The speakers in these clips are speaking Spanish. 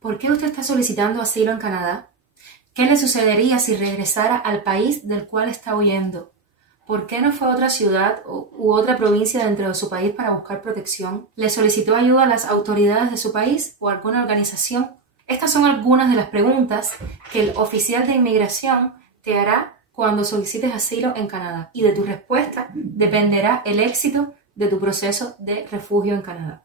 ¿Por qué usted está solicitando asilo en Canadá? ¿Qué le sucedería si regresara al país del cual está huyendo? ¿Por qué no fue a otra ciudad u otra provincia dentro de su país para buscar protección? ¿Le solicitó ayuda a las autoridades de su país o a alguna organización? Estas son algunas de las preguntas que el oficial de inmigración te hará cuando solicites asilo en Canadá. Y de tu respuesta dependerá el éxito de tu proceso de refugio en Canadá.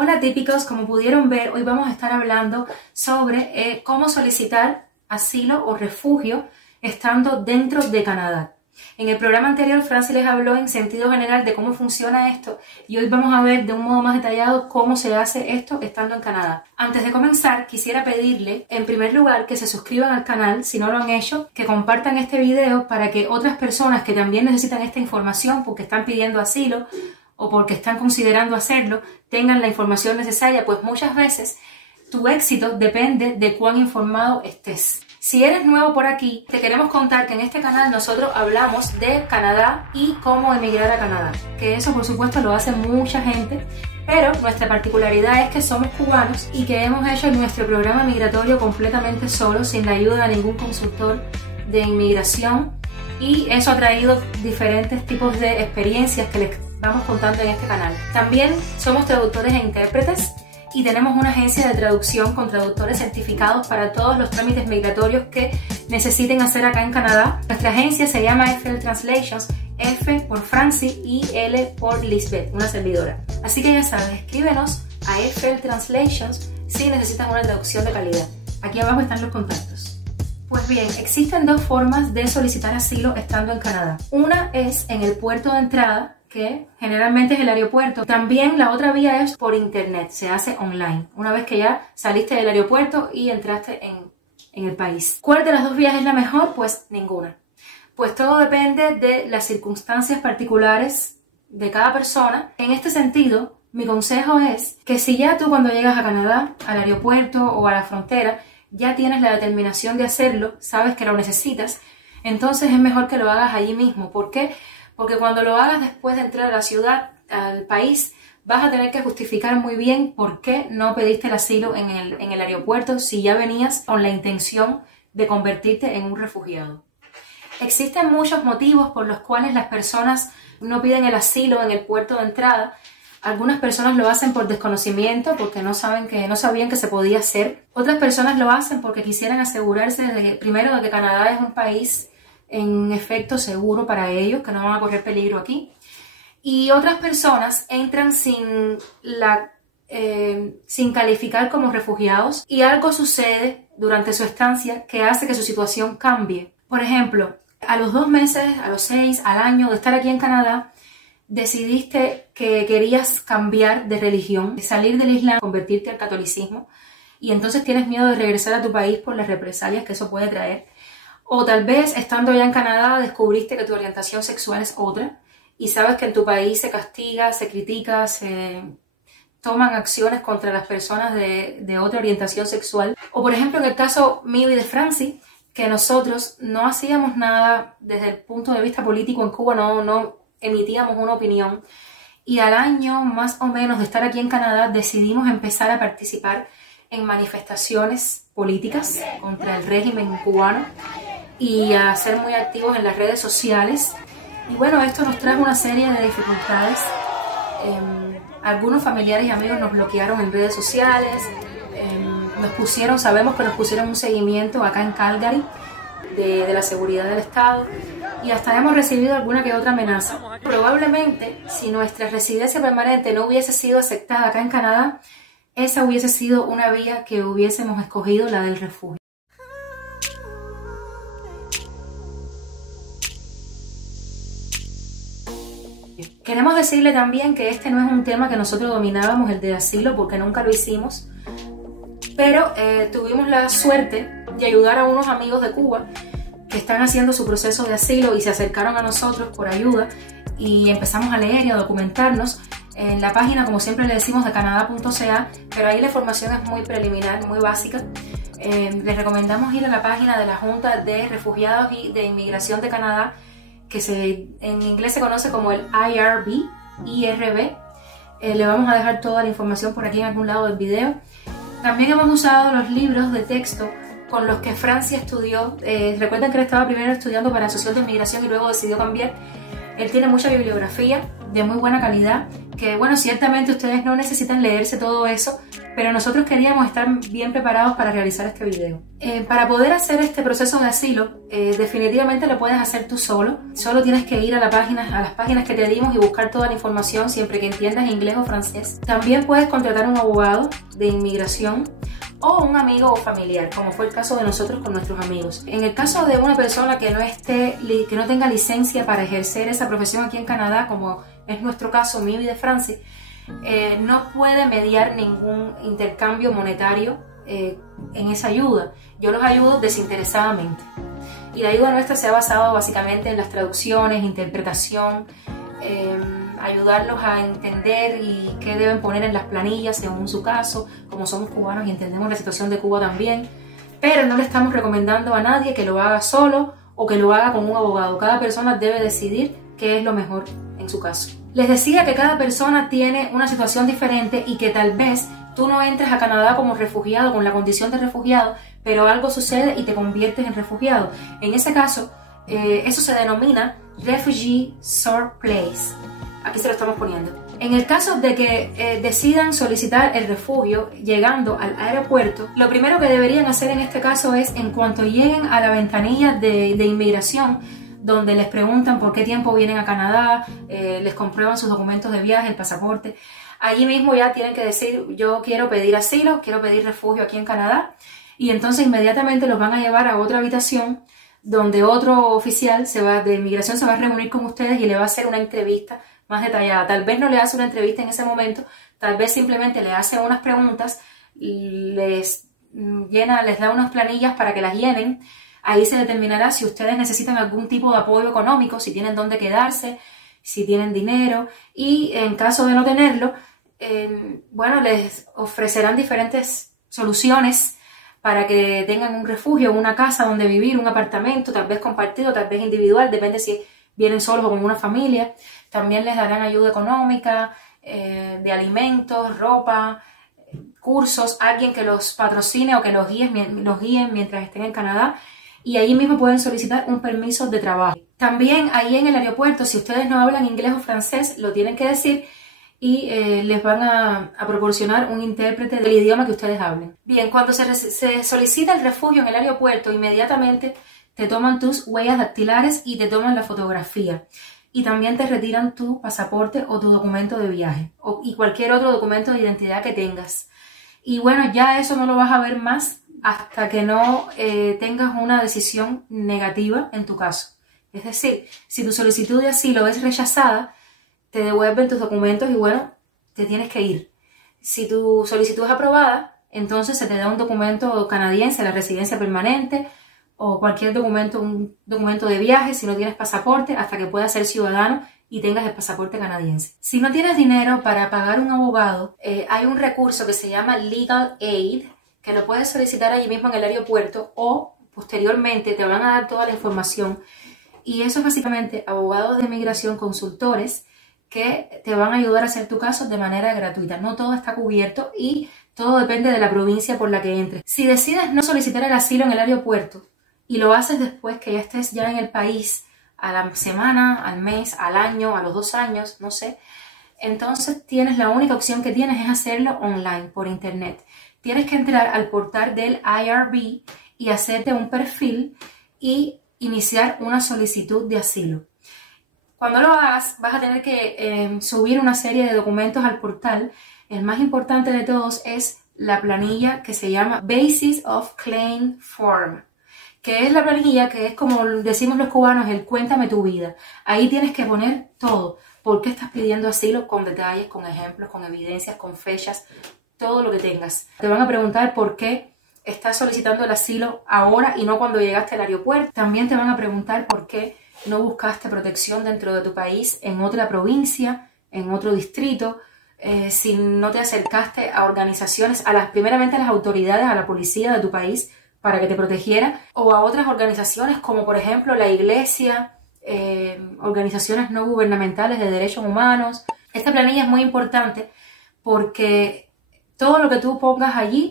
Hola típicos, como pudieron ver, hoy vamos a estar hablando sobre cómo solicitar asilo o refugio estando dentro de Canadá. En el programa anterior, Franci les habló en sentido general de cómo funciona esto y hoy vamos a ver de un modo más detallado cómo se hace esto estando en Canadá. Antes de comenzar, quisiera pedirle, en primer lugar, que se suscriban al canal si no lo han hecho, que compartan este video para que otras personas que también necesitan esta información porque están pidiendo asilo o porque están considerando hacerlo, tengan la información necesaria, pues muchas veces tu éxito depende de cuán informado estés. Si eres nuevo por aquí, te queremos contar que en este canal nosotros hablamos de Canadá y cómo emigrar a Canadá, que eso por supuesto lo hace mucha gente, pero nuestra particularidad es que somos cubanos y que hemos hecho nuestro programa migratorio completamente solos, sin la ayuda de ningún consultor de inmigración, y eso ha traído diferentes tipos de experiencias que les vamos contando en este canal. También somos traductores e intérpretes y tenemos una agencia de traducción con traductores certificados para todos los trámites migratorios que necesiten hacer acá en Canadá. Nuestra agencia se llama FL Translations, F por Franci y L por Lisbeth, una servidora. Así que ya sabes, escríbenos a FL Translations si necesitan una traducción de calidad. Aquí abajo están los contactos. Pues bien, existen dos formas de solicitar asilo estando en Canadá. Una es en el puerto de entrada, que generalmente es el aeropuerto. También la otra vía es por internet, se hace online, una vez que ya saliste del aeropuerto y entraste en el país. ¿Cuál de las dos vías es la mejor? Pues ninguna. Pues todo depende de las circunstancias particulares de cada persona. En este sentido, mi consejo es que si ya tú cuando llegas a Canadá, al aeropuerto o a la frontera, ya tienes la determinación de hacerlo, sabes que lo necesitas, entonces es mejor que lo hagas allí mismo. ¿Por qué? Porque cuando lo hagas después de entrar a la ciudad, al país, vas a tener que justificar muy bien por qué no pediste el asilo en el aeropuerto si ya venías con la intención de convertirte en un refugiado. Existen muchos motivos por los cuales las personas no piden el asilo en el puerto de entrada. Algunas personas lo hacen por desconocimiento, porque no sabían que se podía hacer. Otras personas lo hacen porque quisieran asegurarse primero de que Canadá es un país en efecto seguro para ellos, que no van a correr peligro aquí. Y otras personas entran sin calificar como refugiados y algo sucede durante su estancia que hace que su situación cambie. Por ejemplo, a los 2 meses, a los 6, al año de estar aquí en Canadá, decidiste que querías cambiar de religión, de salir del Islam, convertirte al catolicismo, y entonces tienes miedo de regresar a tu país por las represalias que eso puede traer. O tal vez, estando allá en Canadá, descubriste que tu orientación sexual es otra y sabes que en tu país se castiga, se critica, se toman acciones contra las personas de otra orientación sexual. O por ejemplo, en el caso mío y de Franci, que nosotros no hacíamos nada desde el punto de vista político en Cuba, no emitíamos una opinión. Y al año más o menos de estar aquí en Canadá decidimos empezar a participar en manifestaciones políticas contra el régimen cubano y a ser muy activos en las redes sociales. Y bueno, esto nos trajo una serie de dificultades. Algunos familiares y amigos nos bloquearon en redes sociales, sabemos que nos pusieron un seguimiento acá en Calgary de la seguridad del Estado y hasta hemos recibido alguna que otra amenaza. Probablemente, si nuestra residencia permanente no hubiese sido aceptada acá en Canadá, esa hubiese sido una vía que hubiésemos escogido, la del refugio. Queremos decirle también que este no es un tema que nosotros dominábamos, el de asilo, porque nunca lo hicimos, pero tuvimos la suerte de ayudar a unos amigos de Cuba que están haciendo su proceso de asilo y se acercaron a nosotros por ayuda y empezamos a leer y a documentarnos en la página, como siempre le decimos, de canadá.ca, pero ahí la información es muy preliminar, muy básica. Les recomendamos ir a la página de la Junta de Refugiados y de Inmigración de Canadá, que en inglés se conoce como el IRB. Le vamos a dejar toda la información por aquí en algún lado del video. También hemos usado los libros de texto con los que Francia estudió. Recuerden que él estaba primero estudiando para asociación de inmigración y luego decidió cambiar. Él tiene mucha bibliografía de muy buena calidad, que bueno, ciertamente ustedes no necesitan leerse todo eso, pero nosotros queríamos estar bien preparados para realizar este video. Para poder hacer este proceso de asilo, definitivamente lo puedes hacer tú solo. Solo tienes que ir a las páginas que te dimos y buscar toda la información, siempre que entiendas inglés o francés. También puedes contratar un abogado de inmigración o un amigo o familiar, como fue el caso de nosotros con nuestros amigos. En el caso de una persona que no tenga licencia para ejercer esa profesión aquí en Canadá, como es nuestro caso, mío y de Francia, no puede mediar ningún intercambio monetario en esa ayuda. Yo los ayudo desinteresadamente. Y la ayuda nuestra se ha basado básicamente en las traducciones, interpretación, ayudarlos a entender y qué deben poner en las planillas según su caso, como somos cubanos y entendemos la situación de Cuba también. Pero no le estamos recomendando a nadie que lo haga solo o que lo haga con un abogado. Cada persona debe decidir qué es lo mejor en su caso. Les decía que cada persona tiene una situación diferente y que tal vez tú no entres a Canadá como refugiado, con la condición de refugiado, pero algo sucede y te conviertes en refugiado. En ese caso, eso se denomina Refugee Surplus. Aquí se lo estamos poniendo. En el caso de que decidan solicitar el refugio llegando al aeropuerto, lo primero que deberían hacer en este caso es, en cuanto lleguen a la ventanilla de inmigración, donde les preguntan por qué tiempo vienen a Canadá, les comprueban sus documentos de viaje, el pasaporte. Allí mismo ya tienen que decir, yo quiero pedir asilo, quiero pedir refugio aquí en Canadá, y entonces inmediatamente los van a llevar a otra habitación donde otro oficial de inmigración se va a reunir con ustedes y le va a hacer una entrevista más detallada. Tal vez no le hace una entrevista en ese momento, tal vez simplemente le hace unas preguntas, les da unas planillas para que las llenen. Ahí se determinará si ustedes necesitan algún tipo de apoyo económico, si tienen dónde quedarse, si tienen dinero, y en caso de no tenerlo, les ofrecerán diferentes soluciones para que tengan un refugio, una casa donde vivir, un apartamento, tal vez compartido, tal vez individual, depende si vienen solos o con una familia. También les darán ayuda económica, de alimentos, ropa, cursos, alguien que los patrocine o que los guíen mientras estén en Canadá. Y allí mismo pueden solicitar un permiso de trabajo. También ahí en el aeropuerto, si ustedes no hablan inglés o francés, lo tienen que decir y les van a proporcionar un intérprete del idioma que ustedes hablen. Bien, cuando se solicita el refugio en el aeropuerto, inmediatamente te toman tus huellas dactilares y te toman la fotografía. Y también te retiran tu pasaporte o tu documento de viaje y cualquier otro documento de identidad que tengas. Y bueno, ya eso no lo vas a ver más hasta que no tengas una decisión negativa en tu caso. Es decir, si tu solicitud de asilo es rechazada, te devuelven tus documentos y bueno, te tienes que ir. Si tu solicitud es aprobada, entonces se te da un documento canadiense, la residencia permanente o cualquier documento, un documento de viaje si no tienes pasaporte, hasta que puedas ser ciudadano y tengas el pasaporte canadiense. Si no tienes dinero para pagar un abogado, hay un recurso que se llama Legal Aid, que lo puedes solicitar allí mismo en el aeropuerto o posteriormente te van a dar toda la información. Y eso es básicamente abogados de inmigración, consultores, que te van a ayudar a hacer tu caso de manera gratuita. No todo está cubierto y todo depende de la provincia por la que entres. Si decides no solicitar el asilo en el aeropuerto y lo haces después que ya estés ya en el país, a la semana, al mes, al año, a los 2 años, no sé, entonces la única opción que tienes es hacerlo online, por internet. Tienes que entrar al portal del IRB y hacerte un perfil y iniciar una solicitud de asilo. Cuando lo hagas, vas a tener que subir una serie de documentos al portal. El más importante de todos es la planilla que se llama Basis of Claim Form, que es la planilla que es, como decimos los cubanos, el cuéntame tu vida. Ahí tienes que poner todo, por qué estás pidiendo asilo con detalles, con ejemplos, con evidencias, con fechas, todo lo que tengas. Te van a preguntar por qué estás solicitando el asilo ahora y no cuando llegaste al aeropuerto. También te van a preguntar por qué no buscaste protección dentro de tu país, en otra provincia, en otro distrito, si no te acercaste a organizaciones, primeramente a las autoridades, a la policía de tu país para que te protegiera, o a otras organizaciones como por ejemplo la iglesia, organizaciones no gubernamentales de derechos humanos. Esta planilla es muy importante porque todo lo que tú pongas allí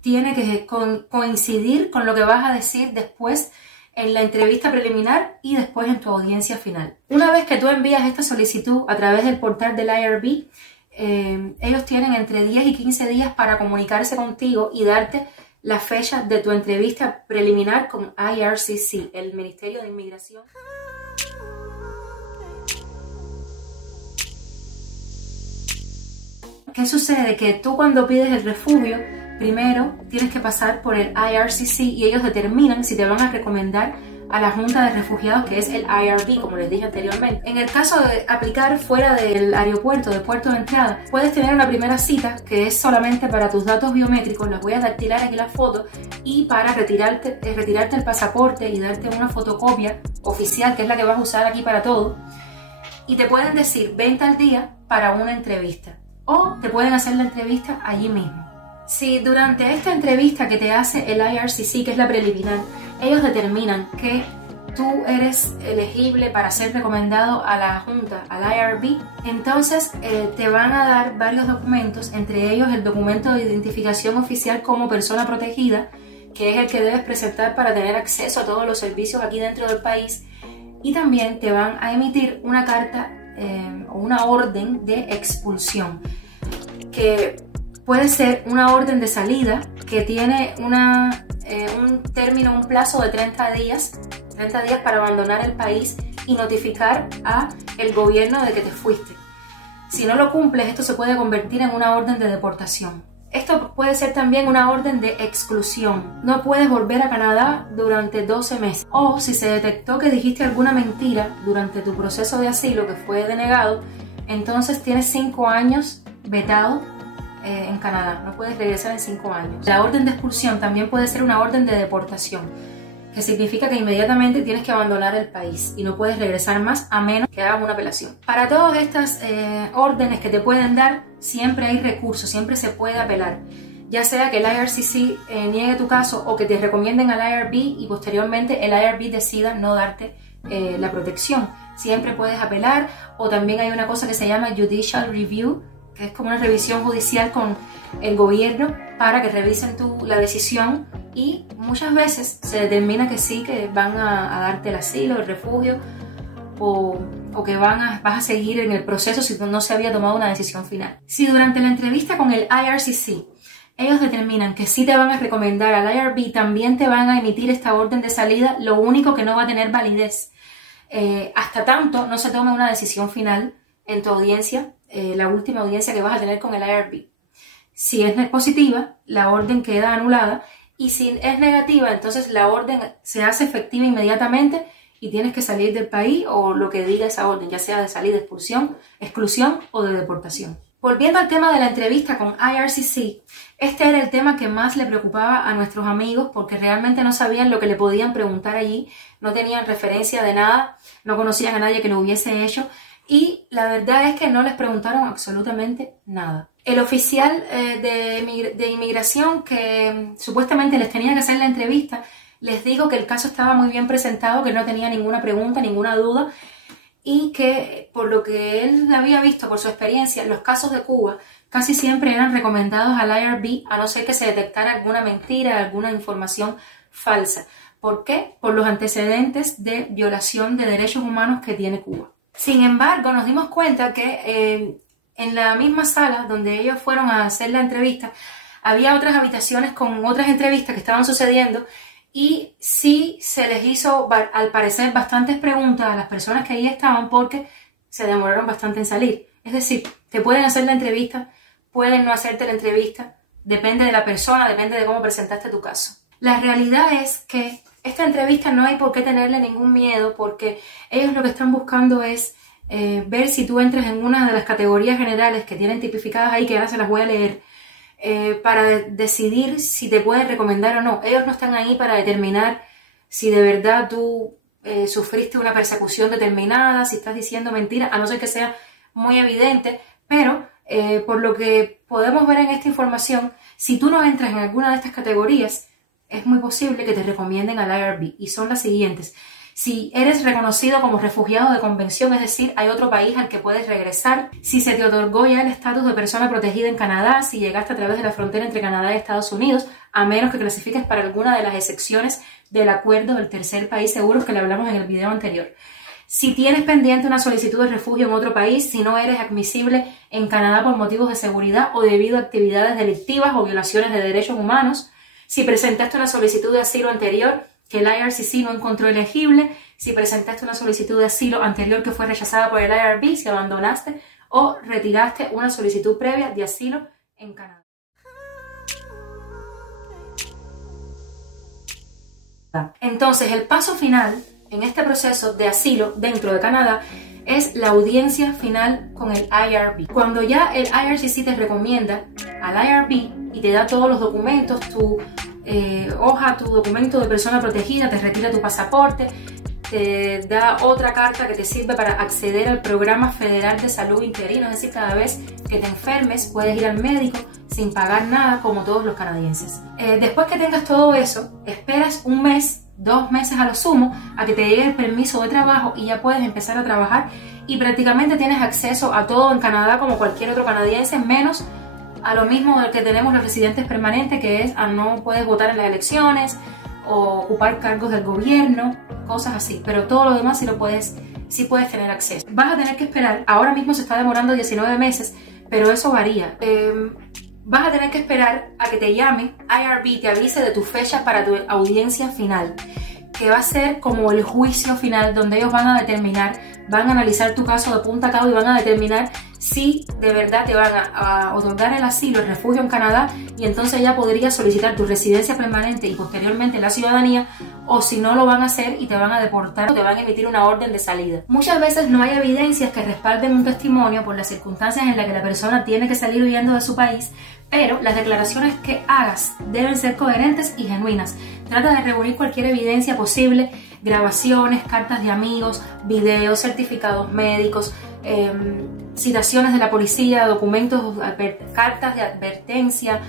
tiene que coincidir con lo que vas a decir después en la entrevista preliminar y después en tu audiencia final. Una vez que tú envías esta solicitud a través del portal del IRB, ellos tienen entre 10 y 15 días para comunicarse contigo y darte la fecha de tu entrevista preliminar con IRCC, el Ministerio de Inmigración. ¿Qué sucede? Que tú cuando pides el refugio, primero tienes que pasar por el IRCC y ellos determinan si te van a recomendar a la Junta de Refugiados, que es el IRB, como les dije anteriormente. En el caso de aplicar fuera del aeropuerto, de puerto de entrada, puedes tener una primera cita que es solamente para tus datos biométricos. Les voy a tirar aquí la foto, y para retirarte el pasaporte y darte una fotocopia oficial, que es la que vas a usar aquí para todo. Y te pueden decir, ven tal día para una entrevista, o te pueden hacer la entrevista allí mismo. Si durante esta entrevista que te hace el IRCC, que es la preliminar, ellos determinan que tú eres elegible para ser recomendado a la Junta, al IRB, entonces te van a dar varios documentos, entre ellos el documento de identificación oficial como persona protegida, que es el que debes presentar para tener acceso a todos los servicios aquí dentro del país, y también te van a emitir una carta o una orden de expulsión, que puede ser una orden de salida que tiene un término, un plazo de 30 días para abandonar el país y notificar a el gobierno de que te fuiste. Si no lo cumples, esto se puede convertir en una orden de deportación. Esto puede ser también una orden de exclusión. No puedes volver a Canadá durante 12 meses. O si se detectó que dijiste alguna mentira durante tu proceso de asilo que fue denegado, entonces tienes 5 años vetado en Canadá. No puedes regresar en 5 años. La orden de expulsión también puede ser una orden de deportación, que significa que inmediatamente tienes que abandonar el país y no puedes regresar más a menos que hagas una apelación. Para todas estas órdenes que te pueden dar, siempre hay recursos, siempre se puede apelar. Ya sea que el IRCC niegue tu caso o que te recomienden al IRB y posteriormente el IRB decida no darte la protección. Siempre puedes apelar, o también hay una cosa que se llama Judicial Review, que es como una revisión judicial con el gobierno para que revisen la decisión, y muchas veces se determina que sí, que van a darte el asilo, el refugio, o que vas a seguir en el proceso si no se había tomado una decisión final. Si durante la entrevista con el IRCC ellos determinan que sí te van a recomendar al IRB, también te van a emitir esta orden de salida, lo único que no va a tener validez hasta tanto no se tome una decisión final en tu audiencia, la última audiencia que vas a tener con el IRB. Si es positiva, la orden queda anulada, y si es negativa, entonces la orden se hace efectiva inmediatamente y tienes que salir del país, o lo que diga esa orden, ya sea de salida, expulsión, exclusión o de deportación. Volviendo al tema de la entrevista con IRCC, este era el tema que más le preocupaba a nuestros amigos, porque realmente no sabían lo que le podían preguntar allí, no tenían referencia de nada, no conocían a nadie que lo hubiese hecho, y la verdad es que no les preguntaron absolutamente nada. El oficial de inmigración que supuestamente les tenía que hacer la entrevista les dijo que el caso estaba muy bien presentado, que no tenía ninguna pregunta, ninguna duda, y que por lo que él había visto, por su experiencia, los casos de Cuba casi siempre eran recomendados al IRB, a no ser que se detectara alguna mentira, alguna información falsa. ¿Por qué? Por los antecedentes de violación de derechos humanos que tiene Cuba. Sin embargo, nos dimos cuenta que en la misma sala donde ellos fueron a hacer la entrevista, había otras habitaciones con otras entrevistas que estaban sucediendo, y sí se les hizo, al parecer, bastantes preguntas a las personas que ahí estaban, porque se demoraron bastante en salir. Es decir, te pueden hacer la entrevista, pueden no hacerte la entrevista, depende de la persona, depende de cómo presentaste tu caso. La realidad es que esta entrevista no hay por qué tenerle ningún miedo, porque ellos lo que están buscando es ver si tú entras en una de las categorías generales que tienen tipificadas ahí, que ahora se las voy a leer, para decidir si te pueden recomendar o no. Ellos no están ahí para determinar si de verdad tú sufriste una persecución determinada, si estás diciendo mentiras, a no ser que sea muy evidente, pero por lo que podemos ver en esta información, si tú no entras en alguna de estas categorías, es muy posible que te recomienden al IRB, y son las siguientes. Si eres reconocido como refugiado de convención, es decir, hay otro país al que puedes regresar. Si se te otorgó ya el estatus de persona protegida en Canadá, si llegaste a través de la frontera entre Canadá y Estados Unidos, a menos que clasifiques para alguna de las excepciones del acuerdo del tercer país seguro que le hablamos en el video anterior. Si tienes pendiente una solicitud de refugio en otro país, si no eres admisible en Canadá por motivos de seguridad o debido a actividades delictivas o violaciones de derechos humanos, si presentaste una solicitud de asilo anterior que el IRCC no encontró elegible, si presentaste una solicitud de asilo anterior que fue rechazada por el IRB, si abandonaste o retiraste una solicitud previa de asilo en Canadá. Entonces, el paso final en este proceso de asilo dentro de Canadá es la audiencia final con el IRB. Cuando ya el IRCC te recomienda al IRB y te da todos los documentos, tu documento de persona protegida, te retira tu pasaporte, te da otra carta que te sirve para acceder al programa federal de salud interino, es decir, cada vez que te enfermes puedes ir al médico sin pagar nada como todos los canadienses. Después que tengas todo eso, esperas un mes, 2 meses a lo sumo, a que te llegue el permiso de trabajo y ya puedes empezar a trabajar y prácticamente tienes acceso a todo en Canadá como cualquier otro canadiense, menos a lo mismo del que tenemos los residentes permanentes, que es a no puedes votar en las elecciones o ocupar cargos del gobierno, cosas así, pero todo lo demás sí puedes tener acceso. Vas a tener que esperar, ahora mismo se está demorando 19 meses, pero eso varía. Vas a tener que esperar a que te llame IRB, te avise de tu fecha para tu audiencia final, que va a ser como el juicio final, donde ellos van a determinar, van a analizar tu caso de punta a cabo y van a determinar si de verdad te van a otorgar el asilo, el refugio en Canadá, y entonces ya podrías solicitar tu residencia permanente y posteriormente la ciudadanía, o si no lo van a hacer y te van a deportar o te van a emitir una orden de salida. Muchas veces no hay evidencias que respalden un testimonio por las circunstancias en las que la persona tiene que salir huyendo de su país, pero las declaraciones que hagas deben ser coherentes y genuinas. Trata de reunir cualquier evidencia posible, grabaciones, cartas de amigos, videos, certificados médicos, citaciones de la policía, documentos, cartas de advertencia,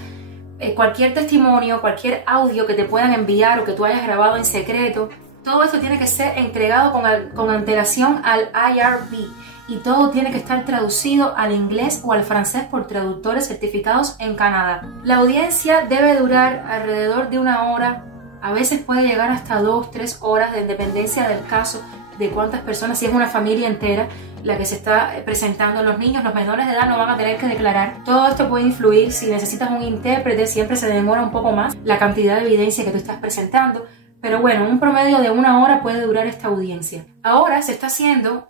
cualquier testimonio, cualquier audio que te puedan enviar o que tú hayas grabado en secreto. Todo esto tiene que ser entregado con antelación al IRB y todo tiene que estar traducido al inglés o al francés por traductores certificados en Canadá. La audiencia debe durar alrededor de 1 hora, a veces puede llegar hasta 2-3 horas de dependencia del caso, de cuántas personas, si es una familia entera la que se está presentando. Los niños, los menores de edad no van a tener que declarar. Todo esto puede influir. Si necesitas un intérprete, siempre se demora un poco más la cantidad de evidencia que tú estás presentando. Pero bueno, un promedio de 1 hora puede durar esta audiencia. Ahora se está haciendo,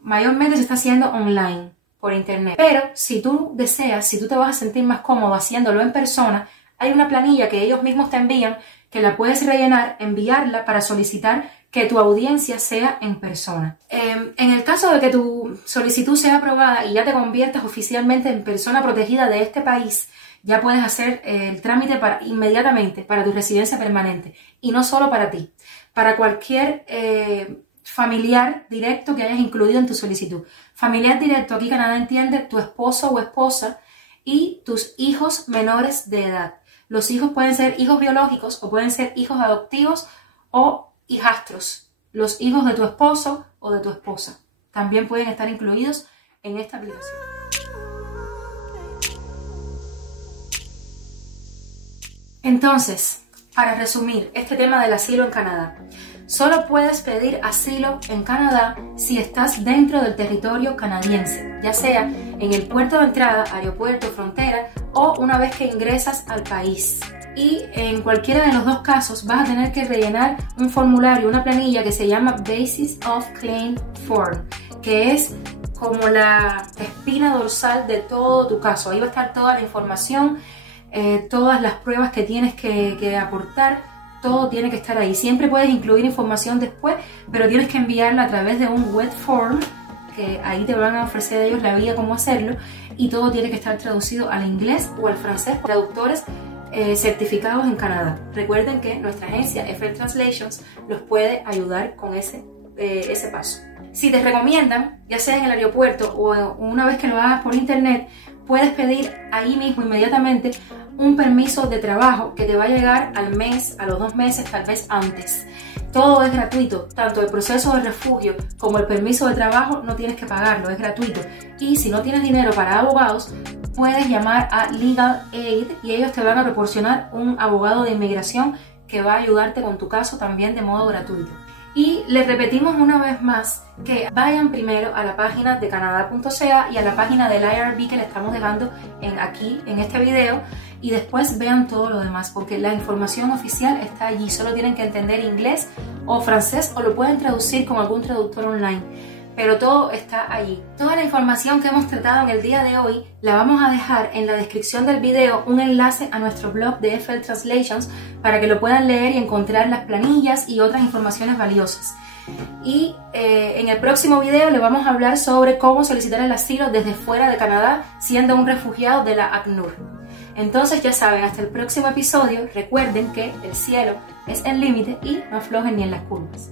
mayormente se está haciendo online, por internet. Pero si tú deseas, si tú te vas a sentir más cómodo haciéndolo en persona, hay una planilla que ellos mismos te envían, que la puedes rellenar, enviarla para solicitar que tu audiencia sea en persona. En el caso de que tu solicitud sea aprobada y ya te conviertas oficialmente en persona protegida de este país, ya puedes hacer el trámite inmediatamente para tu residencia permanente. Y no solo para ti, para cualquier familiar directo que hayas incluido en tu solicitud. Familiar directo, aquí Canadá entiende tu esposo o esposa y tus hijos menores de edad. Los hijos pueden ser hijos biológicos o pueden ser hijos adoptivos o hijastros. Los hijos de tu esposo o de tu esposa también pueden estar incluidos en esta aplicación. Entonces, para resumir este tema del asilo en Canadá, solo puedes pedir asilo en Canadá si estás dentro del territorio canadiense, ya sea en el puerto de entrada, aeropuerto, frontera o una vez que ingresas al país. Y en cualquiera de los dos casos vas a tener que rellenar un formulario, una planilla que se llama Basis of Claim Form, que es como la espina dorsal de todo tu caso. Ahí va a estar toda la información, todas las pruebas que tienes que aportar, todo tiene que estar ahí. Siempre puedes incluir información después, pero tienes que enviarla a través de un wet form, que ahí te van a ofrecer ellos la guía cómo hacerlo, y todo tiene que estar traducido al inglés o al francés por traductores certificados en Canadá. Recuerden que nuestra agencia FL Translations los puede ayudar con ese paso. Si te recomiendan, ya sea en el aeropuerto o una vez que lo hagas por internet, puedes pedir ahí mismo inmediatamente un permiso de trabajo que te va a llegar al mes, a los 2 meses, tal vez antes. Todo es gratuito, tanto el proceso de refugio como el permiso de trabajo no tienes que pagarlo, es gratuito. Y si no tienes dinero para abogados, puedes llamar a Legal Aid y ellos te van a proporcionar un abogado de inmigración que va a ayudarte con tu caso también de modo gratuito. Y les repetimos una vez más que vayan primero a la página de canadá.ca y a la página del IRB que le estamos dejando aquí en este video, y después vean todo lo demás, porque la información oficial está allí. Solo tienen que entender inglés o francés, o lo pueden traducir con algún traductor online, pero todo está allí. Toda la información que hemos tratado en el día de hoy la vamos a dejar en la descripción del video, un enlace a nuestro blog de FL Translations para que lo puedan leer y encontrar las planillas y otras informaciones valiosas. Y en el próximo video le vamos a hablar sobre cómo solicitar el asilo desde fuera de Canadá siendo un refugiado de la ACNUR. Entonces ya saben, hasta el próximo episodio, recuerden que el cielo es el límite y no aflojen ni en las curvas.